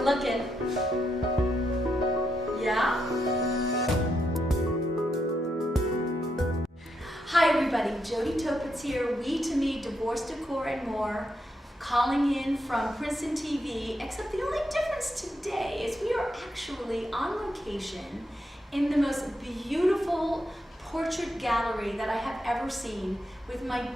Looking. Yeah? Hi everybody, Jody Topitz here, We to Me, Divorce Decor and More, calling in from Princeton TV, except the only difference today is we are actually on location in the most beautiful portrait gallery that I have ever seen with my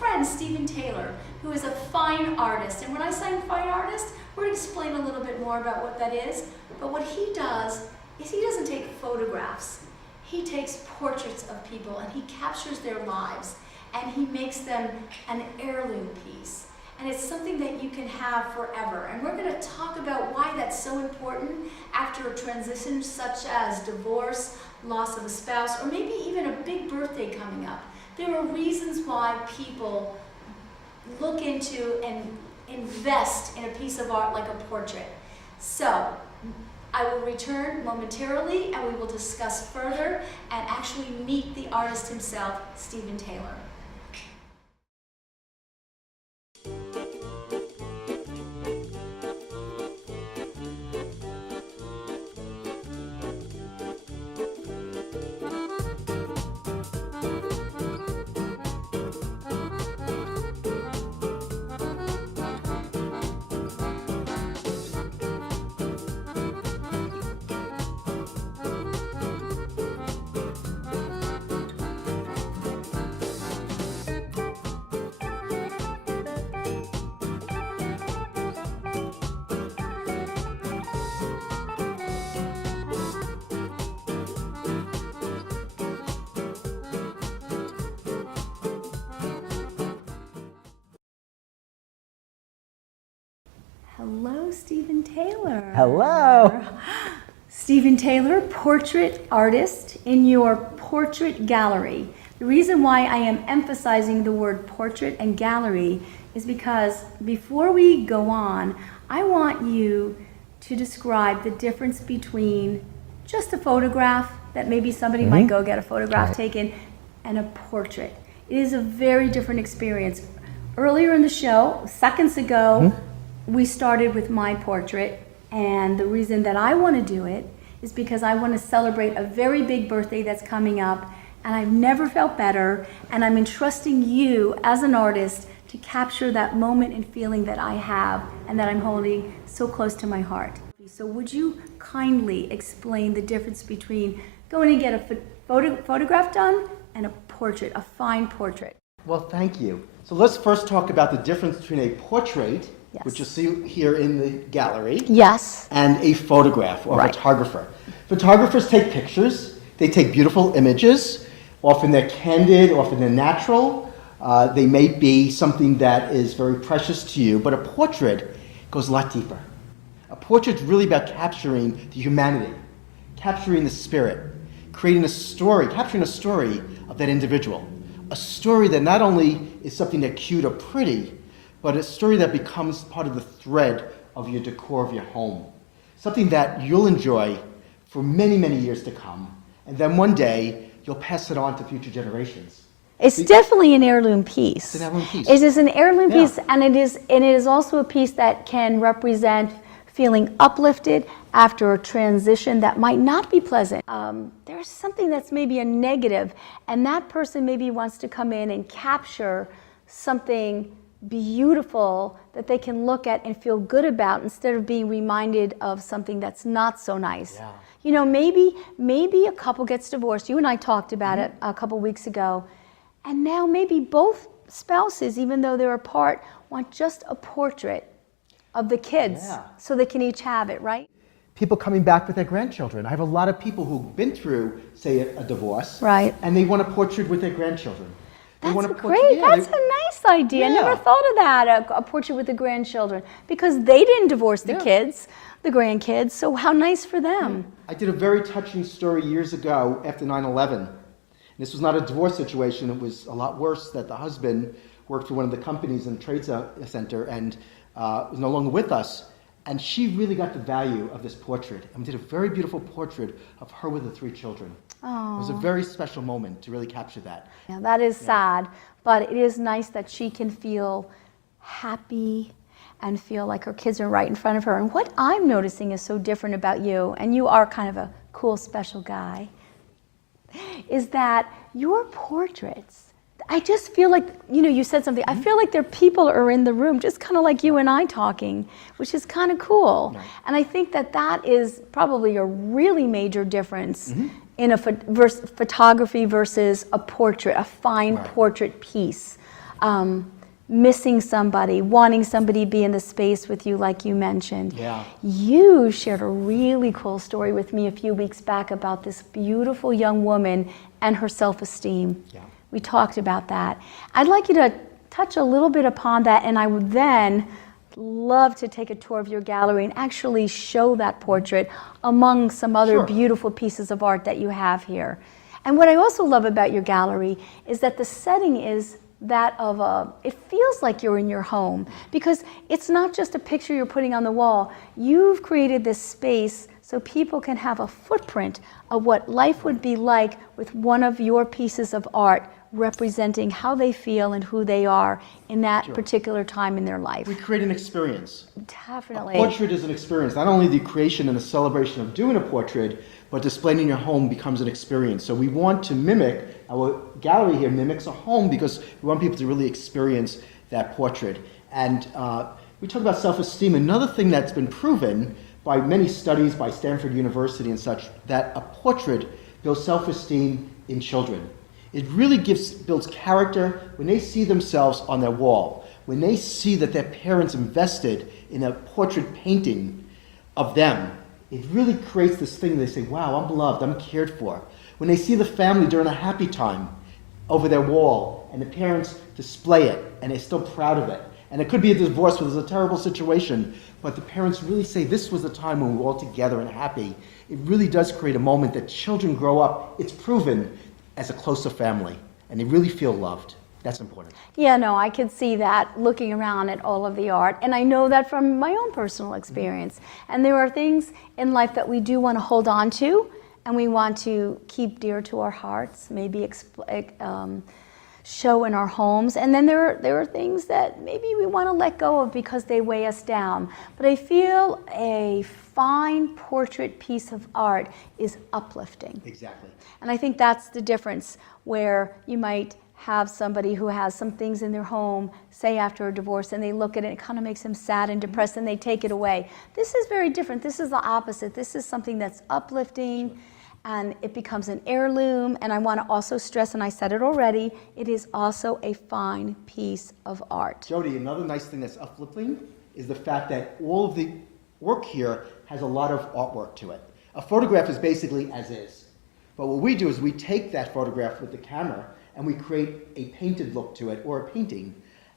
friend Stephen Taylor, who is a fine artist. And when I say fine artist, we're going to explain a little bit more about what that is. But what he does is he doesn't take photographs. He takes portraits of people and he captures their lives and he makes them an heirloom piece. And it's something that you can have forever. And we're going to talk about why that's so important after a transition such as divorce, loss of a spouse, or maybe even a big birthday coming up. There are reasons why people look into and invest in a piece of art like a portrait. So I will return momentarily and we will discuss further and actually meet the artist himself, Stephen Taylor. Hello, Stephen Taylor. Hello. Stephen Taylor, portrait artist in your portrait gallery. The reason why I am emphasizing the word portrait and gallery is because before we go on, I want you to describe the difference between just a photograph that maybe somebody might go get a photograph taken and a portrait. It is a very different experience. Earlier in the show, seconds ago, we started with my portrait, and the reason that I want to do it is because I want to celebrate a very big birthday that's coming up, and I've never felt better, and I'm entrusting you as an artist to capture that moment and feeling that I have and that I'm holding so close to my heart. So would you kindly explain the difference between going to get a photograph done and a portrait, a fine portrait? Well, thank you. So let's first talk about the difference between a portrait, which you see here in the gallery, and a photograph or photographer. Photographers take pictures, they take beautiful images, often they're candid, often they're natural, they may be something that is very precious to you, but a portrait goes a lot deeper. A portrait's really about capturing the humanity, capturing the spirit, creating a story, capturing a story of that individual. A story that not only is something that's cute or pretty, but a story that becomes part of the thread of your decor of your home. Something that you'll enjoy for many, many years to come. And then one day, you'll pass it on to future generations. It's definitely an heirloom piece. It's an heirloom piece. It is an heirloom piece, and it is also a piece that can represent feeling uplifted after a transition that might not be pleasant. There's something that's maybe a negative, and that person maybe wants to come in and capture something beautiful that they can look at and feel good about instead of being reminded of something that's not so nice. Yeah. You know, maybe a couple gets divorced. You and I talked about it a couple weeks ago. And now maybe both spouses, even though they're apart, want just a portrait of the kids so they can each have it, right? People coming back with their grandchildren. I have a lot of people who've been through, say, a divorce, and they want a portrait with their grandchildren. That's great. That's a nice idea. I never thought of that, a portrait with the grandchildren, because they didn't divorce the kids, the grandkids, so how nice for them. I did a very touching story years ago after 9/11. This was not a divorce situation. It was a lot worse that the husband worked for one of the companies in the trade center and was no longer with us. And she really got the value of this portrait. And we did a very beautiful portrait of her with the 3 children. Oh. It was a very special moment to really capture that. Yeah, that is sad, but it is nice that she can feel happy and feel like her kids are right in front of her. And what I'm noticing is so different about you, and you are kind of a cool, special guy, is that your portraits, I just feel like, you said something, I feel like there are people are in the room, just kind of like you and I talking, which is kind of cool. Right. And I think that that is probably a really major difference in a photography versus a portrait, a fine portrait piece. Missing somebody, wanting somebody to be in the space with you like you mentioned. Yeah. You shared a really cool story with me a few weeks back about this beautiful young woman and her self-esteem. Yeah. We talked about that. I'd like you to touch a little bit upon that, and I would then love to take a tour of your gallery and actually show that portrait among some other beautiful pieces of art that you have here. And what I also love about your gallery is that the setting is that of it feels like you're in your home, because it's not just a picture you're putting on the wall. You've created this space so people can have a footprint of what life would be like with one of your pieces of art representing how they feel and who they are in that particular time in their life. We create an experience. Definitely. A portrait is an experience. Not only the creation and the celebration of doing a portrait, but displaying in your home becomes an experience. So we want to mimic, our gallery here mimics a home because we want people to really experience that portrait. And we talk about self-esteem. Another thing that's been proven by many studies by Stanford University and such, that a portrait builds self-esteem in children. It really builds character when they see themselves on their wall, when they see that their parents invested in a portrait painting of them. It really creates this thing, they say, wow, I'm loved, I'm cared for. When they see the family during a happy time over their wall, and the parents display it, and they're still proud of it. And it could be a divorce where there's a terrible situation, but the parents really say, this was the time when we were all together and happy. It really does create a moment that children grow up, it's proven, as a closer family, and they really feel loved. That's important. Yeah, no, I could see that looking around at all of the art, and I know that from my own personal experience. And there are things in life that we do want to hold on to, and we want to keep dear to our hearts, maybe show in our homes. And then there are things that maybe we want to let go of because they weigh us down. But I feel a fine portrait piece of art is uplifting. Exactly. And I think that's the difference, where you might have somebody who has some things in their home, say after a divorce, and they look at it, it kind of makes them sad and depressed, and they take it away. This is very different. This is the opposite. This is something that's uplifting, and it becomes an heirloom. And I want to also stress, and I said it already, it is also a fine piece of art. Jody, another nice thing that's uplifting is the fact that all of the work here has a lot of artwork to it. A photograph is basically as is. But what we do is we take that photograph with the camera and we create a painted look to it, or a painting.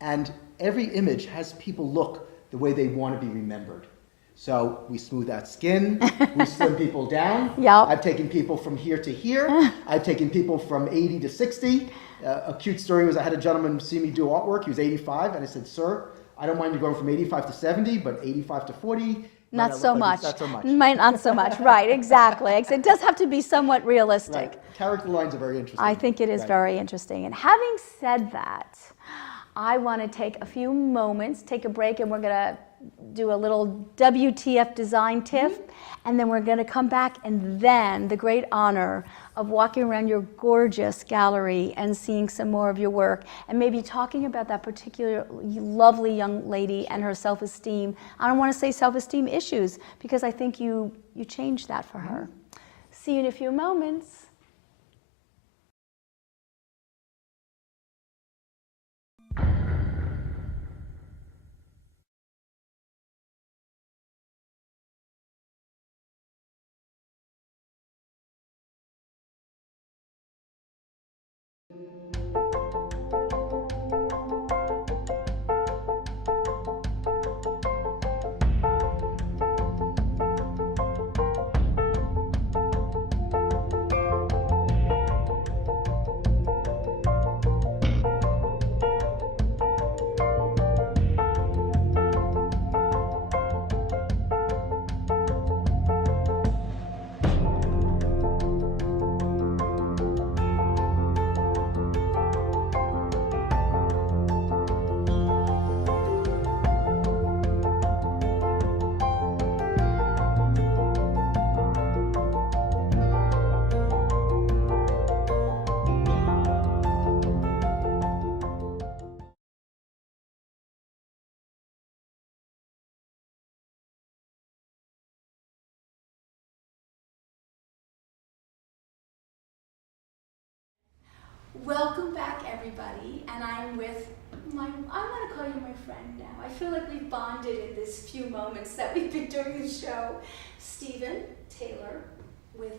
And every image has people look the way they want to be remembered. So we smooth out skin, we slim people down. Yep. I've taken people from here to here. I've taken people from 80 to 60. A cute story was I had a gentleman see me do artwork. He was 85, and I said, sir, I don't mind you going from 85 to 70, but 85 to 40, Not so much. Not so much. Not so much, right, exactly. It does have to be somewhat realistic. Right. Character lines are very interesting. I think it is very interesting. And having said that, I want to take a few moments, take a break, and we're going to do a little WTF design tip, and then we're going to come back, and then the great honor of walking around your gorgeous gallery and seeing some more of your work, and maybe talking about that particular lovely young lady and her self-esteem. I don't want to say self-esteem issues, because I think you changed that for her. See you in a few moments. Welcome back, everybody, and I'm with I'm going to call you my friend now. I feel like we've bonded in this few moments that we've been doing the show. Stephen Taylor, with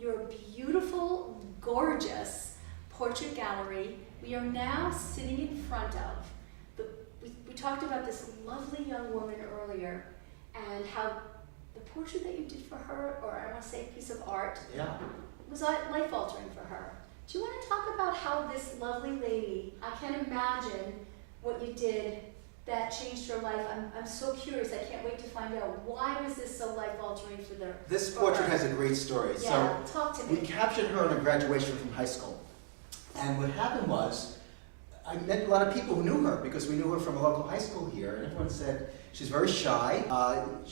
your beautiful, gorgeous portrait gallery. We are now sitting in front of, we talked about this lovely young woman earlier, and how the portrait that you did for her, or I want to say a piece of art, was life-altering for her. Do you want to talk about how this lovely lady, I can't imagine what you did that changed her life. I'm so curious. I can't wait to find out. Why was this so life-altering for her? This portrait has a great story. Yeah, so talk to me. We captured her on a graduation from high school. And what happened was, I met a lot of people who knew her because we knew her from a local high school here, and everyone said she's very shy.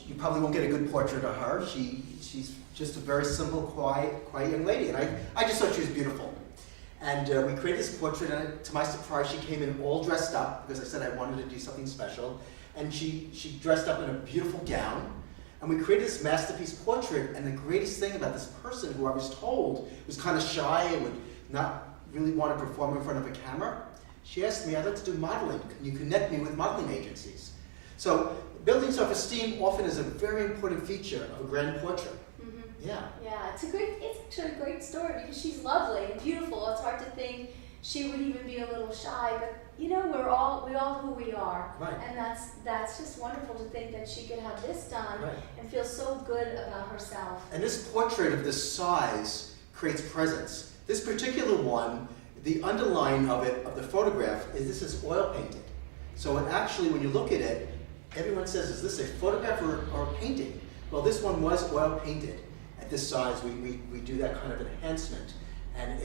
You probably won't get a good portrait of her. She's just a very simple, quiet young lady, and I just thought she was beautiful. And we created this portrait, and to my surprise, she came in all dressed up because I said I wanted to do something special. And she dressed up in a beautiful gown, and we created this masterpiece portrait. And the greatest thing about this person, who I was told was kind of shy and would not really want to perform in front of a camera, she asked me, "I'd like to do modeling. Can you connect me with modeling agencies?" So building self-esteem often is a very important feature of a grand portrait. Yeah. Yeah, it's actually a great story because she's lovely and beautiful. It's hard to think she would even be a little shy, but you know, we all who we are. Right. And that's just wonderful to think that she could have this done and feel so good about herself. And this portrait of this size creates presence. This particular one, the underline of the photograph this is oil painted. So it actually, when you look at it, everyone says, "Is this a photograph or a painting?" Well, this one was oil painted. At this size, we do that kind of enhancement, and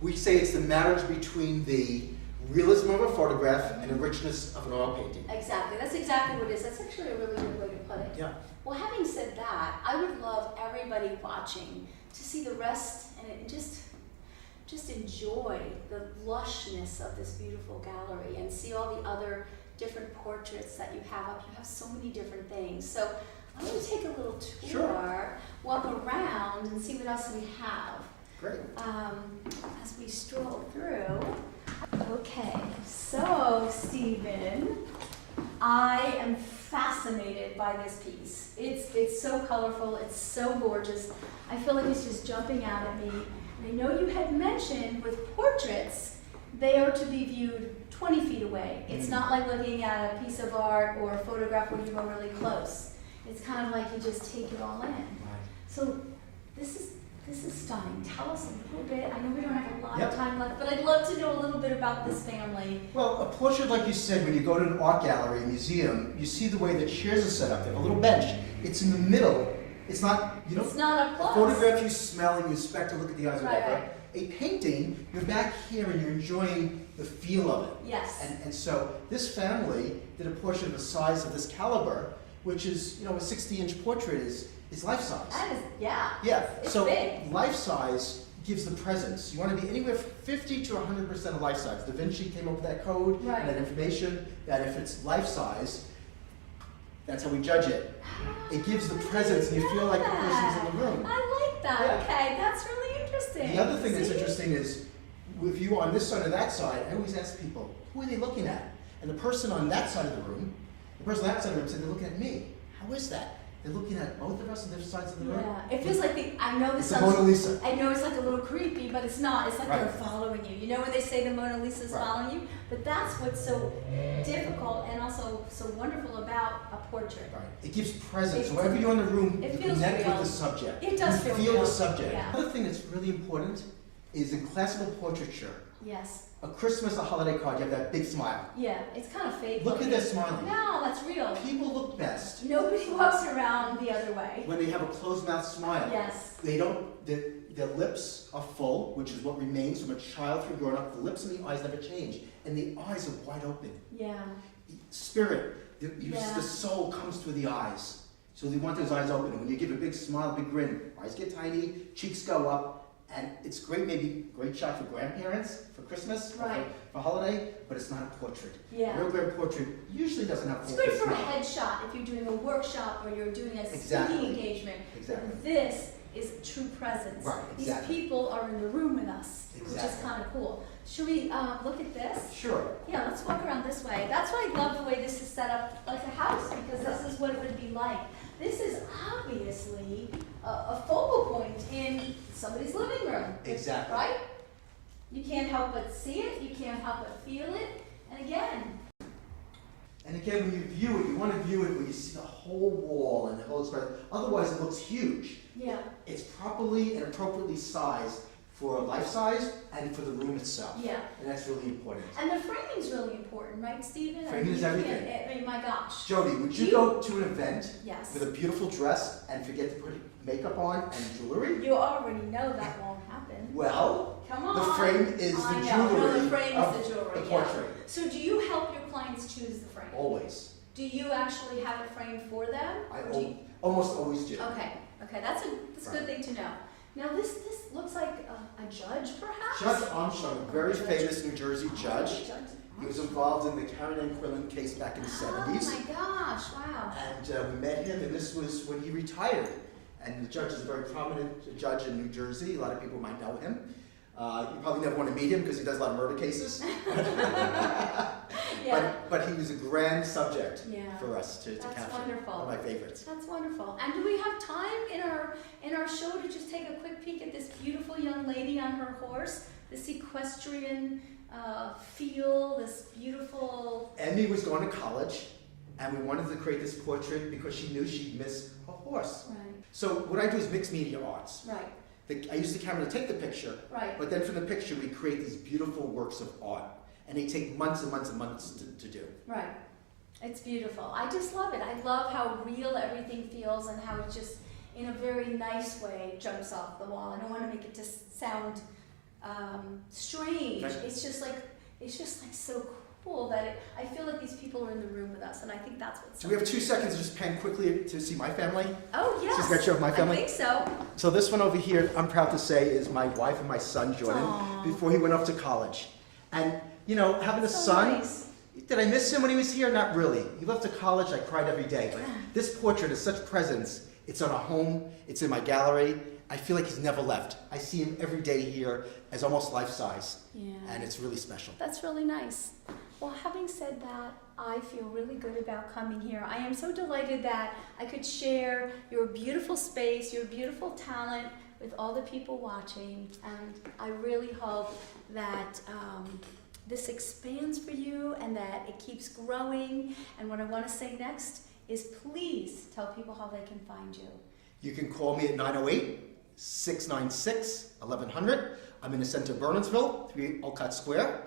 we say it's the marriage between the realism of a photograph and the richness of an oil painting. Exactly, that's exactly what it is. That's actually a really good way to put it. Yeah. Well, having said that, I would love everybody watching to see the rest and just enjoy the lushness of this beautiful gallery and see all the other different portraits that you have up. You have so many different things. So I'm going to take a little tour, walk around, and see what else we have. Great. As we stroll through. Okay, so Stephen, I am fascinated by this piece. It's so colorful, it's so gorgeous. I feel like it's just jumping out at me. I know you had mentioned with portraits, they are to be viewed 20 feet away. It's not like looking at a piece of art or a photograph where you go really close. It's kind of like you just take it all in. Right. So this is stunning. Tell us a little bit. I know we don't have a lot of time left, but I'd love to know a little bit about this family. Well, a portrait, like you said, when you go to an art gallery, a museum, you see the way the chairs are set up. They have a little bench. It's in the middle. It's not, you know. It's not up close. A photograph you smell and you inspect and look at the eyes or whatever. Right. A painting, you're back here and you're enjoying the feel of it. Yes. And so this family did a portrait of the size of this caliber, which is, you know, a 60-inch portrait is life size. That is, yeah. Yeah. It's so big. Life size gives the presence. You want to be anywhere 50 to 100% of life size. Da Vinci came up with that code and that information that if it's life size, that's how we judge it. It gives the presence and you feel like the person's in the room. I like that. Yeah. Okay, that's really interesting. The other thing that's interesting is, with you on this side or that side, I always ask people, who are they looking at? And the person on that side of the room, the person on that side of the room said, they're looking at me. How is that? They're looking at both of us on different sides of the room. Yeah, it feels like I know this sounds, the Mona Lisa. I know it's like a little creepy, but it's not. It's like they're following you. You know when they say the Mona Lisa's following you? But that's what's so difficult and also so wonderful about a portrait. Right. It gives presence. So wherever you're in the room, you connect with the subject. It does you feel feel the subject. Yeah. Another thing that's really important is in classical portraiture. Yes. A Christmas, a holiday card, you have that big smile. Yeah, it's kind of fake. Look at that smiling. No, that's real. People look best. Nobody walks around the other way. When they have a closed mouth smile. Yes. They don't, their lips are full, which is what remains from a child through growing up. The lips and the eyes never change. And the eyes are wide open. Yeah. Spirit, the soul comes through the eyes. So they want those eyes open. And when you give a big smile, a big grin, eyes get tiny, cheeks go up. And it's great, maybe great shot for grandparents, for Christmas, for holiday, but it's not a portrait. Yeah. A real grand portrait usually doesn't have a It's good for a headshot if you're doing a workshop or you're doing a speaking engagement. Exactly. This is true presence. Right, exactly. These people are in the room with us, which is kind of cool. Should we look at this? Sure. Yeah, let's walk around this way. That's why I love the way this is set up like a house, because this is what it would be like. This is obviously a focal point in somebody's living room. Exactly. Right? You can't help but see it, you can't help but feel it, and again, when you view it, you want to view it where you see the whole wall and the whole expression. Otherwise, it looks huge. yeah. It's properly and appropriately sized for life size and for the room itself. Yeah. And that's really important. And the framing's really important, right, Stephen? Framing is everything. I mean, my gosh. Jody, would you go to an event Yes. with a beautiful dress and forget to put makeup on and jewelry? You already know that won't happen. Well, Come on. the frame is I the know. jewelry No, the frame of is the jewelry, the yeah. portrait. So do you help your clients choose the frame? Always. Do you actually have it framed for them? I Or do you- almost always do. Okay, that's a good thing to know. Now this looks like a judge, perhaps? Judge Armstrong, a very famous New Jersey judge. Judge He was involved in the Karen and Quillen case back in the 70s. Oh my gosh, wow. And we met him, and this was when he retired. And the judge is a very prominent judge in New Jersey. A lot of people might know him. You probably never want to meet him because he does a lot of murder cases. Yeah. But he was a grand subject Yeah. for us to That's capture. wonderful. One of my favorites. That's wonderful. And do we have time in our show to just take a quick peek at this beautiful young lady on her horse, this equestrian feel, this beautiful? Emmy was going to college, and we wanted to create this portrait because she knew she'd miss her horse. Right. So what I do is mixed media arts. Right. I use the camera to take the picture, Right. but then from the picture we create these beautiful works of art. And they take months and months and months to do. Right. It's beautiful. I just love it. I love how real everything feels and how it just, in a very nice way, jumps off the wall. I don't want to make it just sound strange. Right. It's just like so cool that I feel like these people are in the room with us, and I think that's what's. So we have 2 seconds to just pan quickly to see my family. Oh yes. She's got show of my family. I think so. So this one over here, I'm proud to say, is my wife and my son Jordan. Aww. Before he went off to college, and having a So son. nice. Did I miss him when he was here? Not really. He left to college. I cried every day. But this portrait is such presence. It's on a home. It's in my gallery. I feel like he's never left. I see him every day here as almost life size. Yeah. And it's really special. That's really nice. Well, having said that, I feel really good about coming here. I am so delighted that I could share your beautiful space, your beautiful talent with all the people watching. And I really hope that this expands for you and that it keeps growing. And what I want to say next is please tell people how they can find you. You can call me at 908-696-1100. I'm in the center of Burnsville, 3 Olcott Square.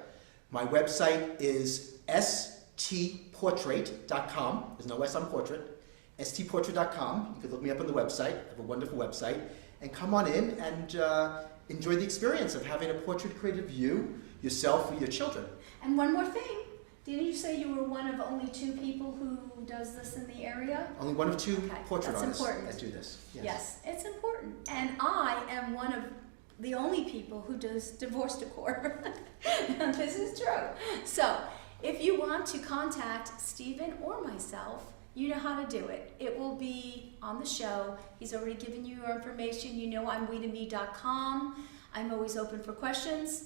My website is STPortrait.com. There's no S on portrait. STPortrait.com. You can look me up on the website. I have a wonderful website. And come on in and enjoy the experience of having a portrait created of you, yourself, or your children. And one more thing. Didn't you say you were one of only 2 people who does this in the area? Only one of 2 portrait that's artists important. that do this. Yes, it's important. And I am one of the only people who does divorce decor. And this is true. So, if you want to contact Stephen or myself, you know how to do it. It will be on the show. He's already given you your information. You know I'm we2me.com. I'm always open for questions.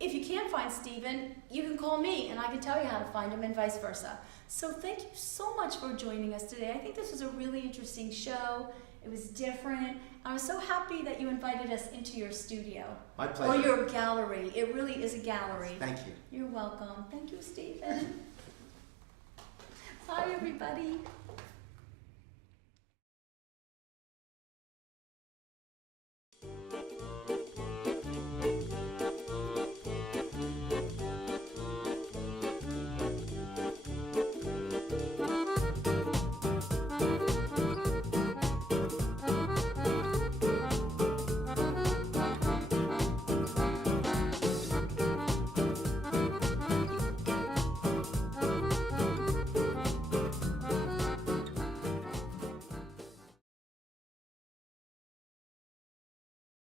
If you can't find Stephen, you can call me and I can tell you how to find him and vice versa. So thank you so much for joining us today. I think this was a really interesting show. It was different. I was so happy that you invited us into your studio. My pleasure. Or your gallery. It really is a gallery. Thank you. You're welcome. Thank you, Stephen. Bye, everybody.